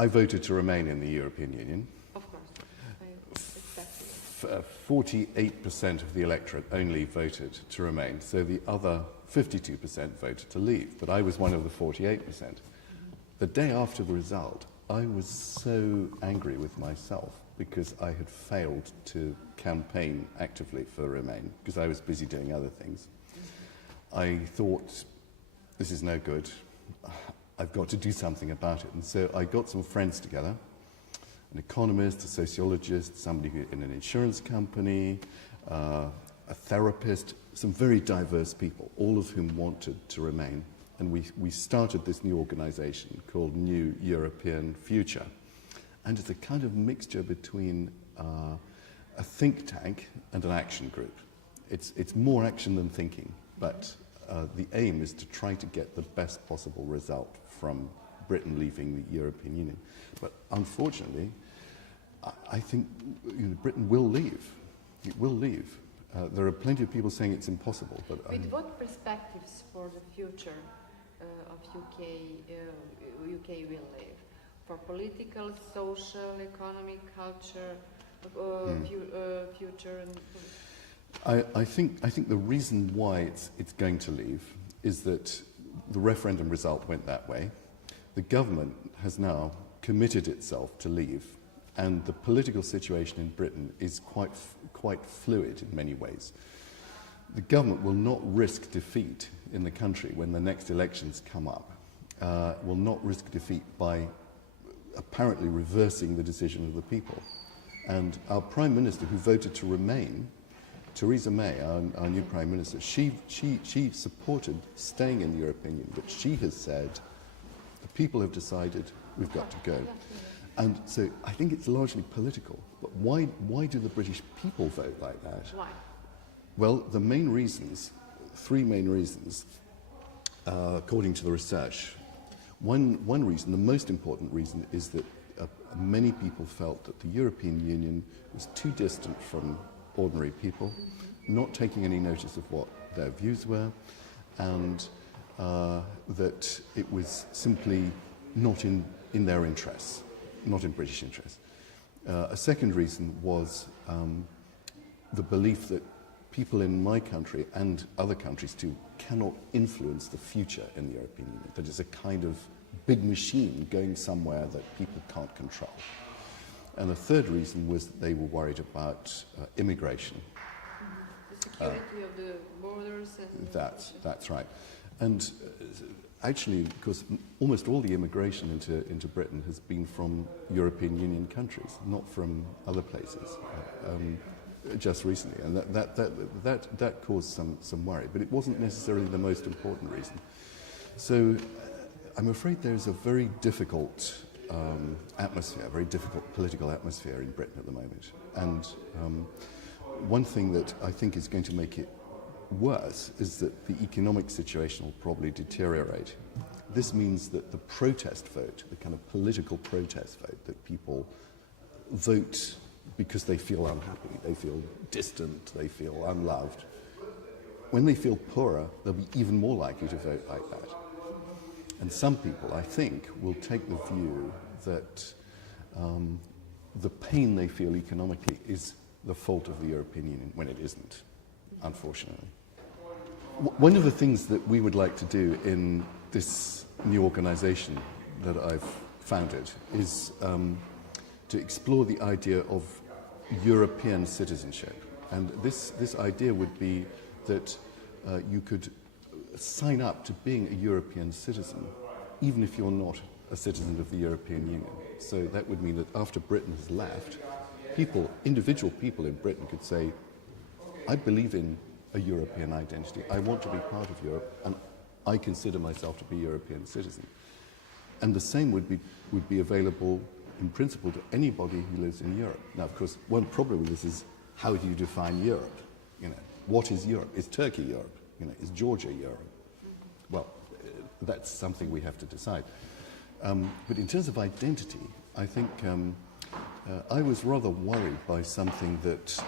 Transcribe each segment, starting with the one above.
I voted to remain in the European Union. Of course. Exactly. 48% of the electorate only voted to remain, so the other 52% voted to leave, but I was one of the 48%. The day after the result, I was so angry with myself because I had failed to campaign actively for Remain, because I was busy doing other things. I thought, this is no good, I've got to do something about it. And so I got some friends together, an economist, a sociologist, somebody in an insurance company, a therapist, some very diverse people, all of whom wanted to remain. And we started this new organization called New European Future. And it's a kind of mixture between a think tank and an action group. It's more action than thinking, but the aim is to try to get the best possible result from Britain leaving the European Union. But unfortunately, I think Britain will leave. It will leave. There are plenty of people saying it's impossible. But with what perspectives for the future of UK will live? For political, social, economic, culture, future? And I think the reason why it's going to leave is that the referendum result went that way. The government has now committed itself to leave, and the political situation in Britain is quite fluid in many ways. The government will not risk defeat in the country when the next elections come up, will not risk defeat by apparently reversing the decision of the people. And our Prime Minister, who voted to remain, Theresa May, our new Prime Minister, she supported staying in the European Union, but she has said, the people have decided we've got to go. And so I think it's largely political. But why do the British people vote like that? why? Well, the main reasons, three main reasons, according to the research. One reason, the most important reason, is that many people felt that the European Union was too distant from ordinary people, not taking any notice of what their views were, and that it was simply not in their interests, not in British interests. A second reason was the belief that people in my country and other countries too cannot influence the future in the European Union, that it's a kind of big machine going somewhere that people can't control. And the third reason was that they were worried about immigration. The security of the borders. And that's right. And actually, because almost all the immigration into Britain has been from European Union countries, not from other places, just recently. And that caused some worry. But it wasn't necessarily the most important reason. So I'm afraid there's a very difficult atmosphere, very difficult political atmosphere in Britain at the moment. And one thing that I think is going to make it worse is that the economic situation will probably deteriorate. This means that the protest vote, the kind of political protest vote, that people vote because they feel unhappy, they feel distant, they feel unloved, when they feel poorer, they'll be even more likely to vote like that. And some people, I think, will take the view that the pain they feel economically is the fault of the European Union, when it isn't, unfortunately. One of the things that we would like to do in this new organization that I've founded is to explore the idea of European citizenship. And this idea would be that you could sign up to being a European citizen, even if you're not a citizen of the European Union. So that would mean that after Britain has left, individual people in Britain could say, I believe in a European identity, I want to be part of Europe, and I consider myself to be a European citizen. And the same would be available in principle to anybody who lives in Europe. Now, of course, one problem with this is, how do you define Europe? What is Europe? Is Turkey Europe? Is Georgia Europe? Well, that's something we have to decide. But in terms of identity, I think I was rather worried by something that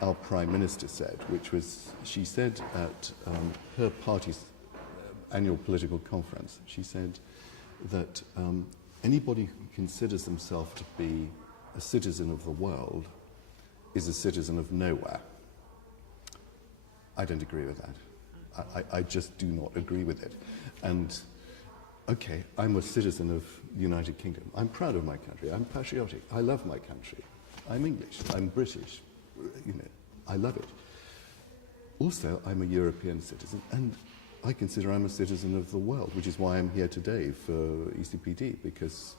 our Prime Minister said, which was, she said at her party's annual political conference, she said that anybody who considers himself to be a citizen of the world is a citizen of nowhere. I don't agree with that. I just do not agree with it. And, okay, I'm a citizen of the United Kingdom. I'm proud of my country. I'm patriotic. I love my country. I'm English. I'm British. You know, I love it. Also, I'm a European citizen, and I consider I'm a citizen of the world, which is why I'm here today for ECPD, because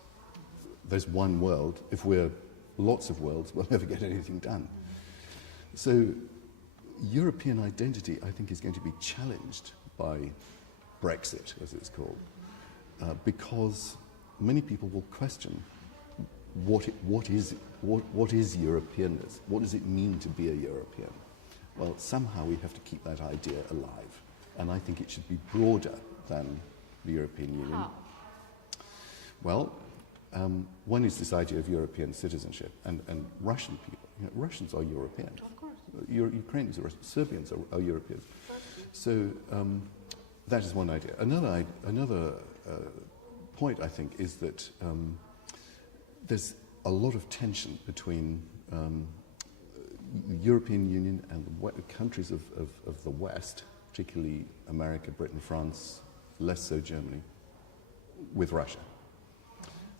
there's one world. If we're lots of worlds, we'll never get anything done. So European identity, I think, is going to be challenged by Brexit, as it's called, because many people will question what is Europeanness? What does it mean to be a European? Well, somehow we have to keep that idea alive, and I think it should be broader than the European Union. How? Well, one is this idea of European citizenship, and Russian people. You know, Russians are European. Of course. Ukrainians are Russian. Serbians are Europeans. So that is one idea. Another point, I think, is that there's a lot of tension between the European Union and the countries of the West, particularly America, Britain, France, less so Germany, with Russia.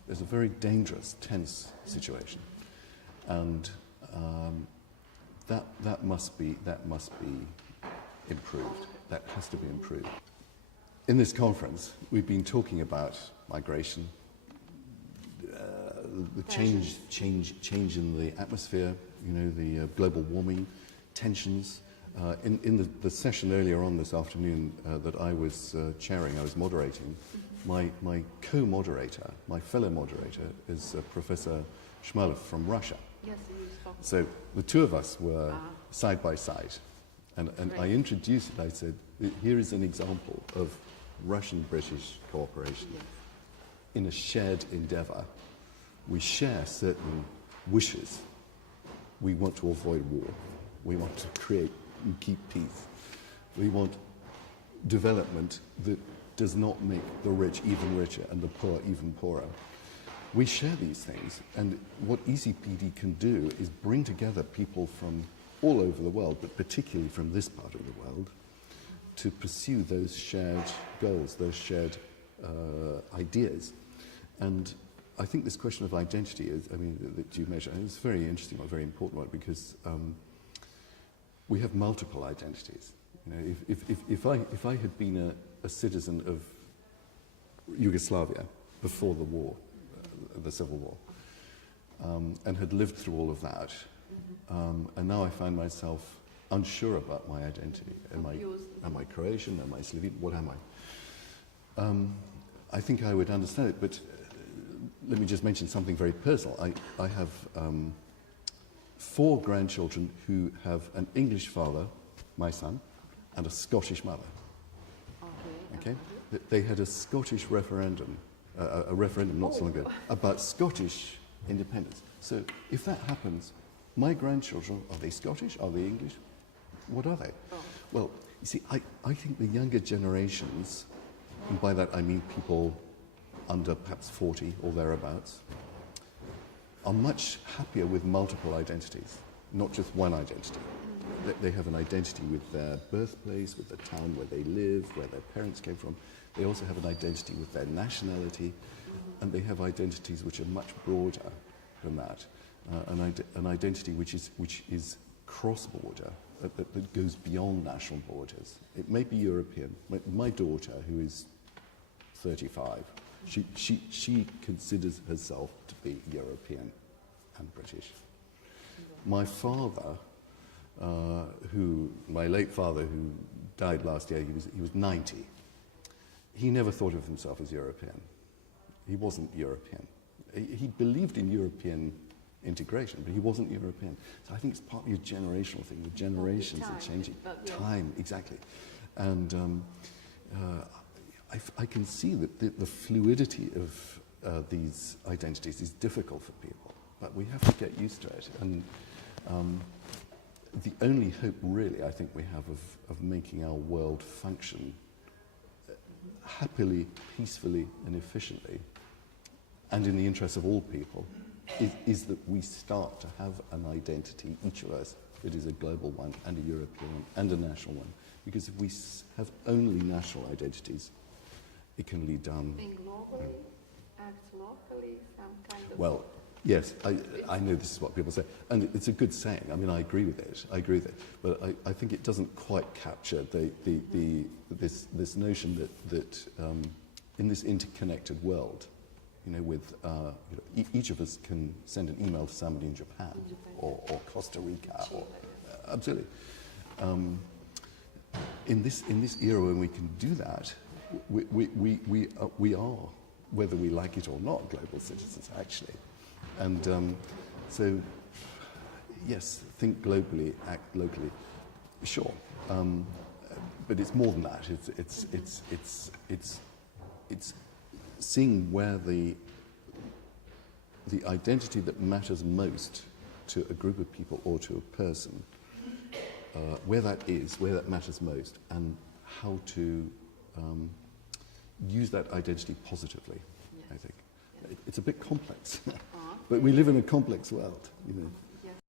There's a very dangerous, tense situation, and that must be improved. That has to be improved. In this conference, we've been talking about migration, the change in the atmosphere, you know, the global warming, tensions. In the session earlier on this afternoon that I was chairing, I was moderating, my co-moderator, my fellow moderator, is Professor Shmylov from Russia. Yes, you spoke. So the two of us were side by side, and I introduced it. I said, here is an example of Russian-British cooperation. Yes. In a shared endeavour. We share certain wishes. We want to avoid war. We want to create and keep peace. We want development that does not make the rich even richer and the poor even poorer. We share these things, and what ECPD can do is bring together people from all over the world, but particularly from this part of the world, to pursue those shared goals, those shared ideas. And I think this question of identity is, that you mentioned, it's a very interesting one, very important one, because we have multiple identities. You know, if I had been a citizen of Yugoslavia before the war, the Civil War, and had lived through all of that, and now I find myself unsure about my identity. Am I Croatian? Am I Slovene? What am I? I think I would understand it, but let me just mention something very personal. I have 4 grandchildren who have an English father, my son, and a Scottish mother. Okay? They had a Scottish referendum, a referendum not so long ago, about Scottish independence. So if that happens, my grandchildren, are they Scottish? Are they English? What are they? Well, you see, I think the younger generations, and by that I mean people under perhaps 40 or thereabouts, are much happier with multiple identities, not just one identity. They have an identity with their birthplace, with the town where they live, where their parents came from. They also have an identity with their nationality, and they have identities which are much broader than that. An identity which is cross-border, that goes beyond national borders. It may be European. My daughter, who is 35, she considers herself to be European and British. My father, my late father, who died last year, he was 90. He never thought of himself as European. He wasn't European. He believed in European integration, but he wasn't European. So I think it's partly a generational thing. The generations are changing. Time, exactly. And I can see that the fluidity of these identities is difficult for people, but we have to get used to it. And the only hope, really, I think we have of making our world function happily, peacefully, and efficiently and in the interest of all people, is that we start to have an identity, each of us, that is a global one and a European one and a national one. Because if we have only national identities, it can lead down... Think globally, act locally, some kind of... Well, yes, I know this is what people say, and it's a good saying. I mean, I agree with it, but I think it doesn't quite capture this notion that in this interconnected world, you know, with each of us can send an email to somebody in Japan or Costa Rica, or absolutely. In this era when we can do that, we are, whether we like it or not, global citizens actually. And so, yes, think globally, act locally, sure. But it's more than that. It's seeing where the identity that matters most to a group of people or to a person, where that is, where that matters most, and how to use that identity positively, I think. It's a bit complex, but we live in a complex world, you know.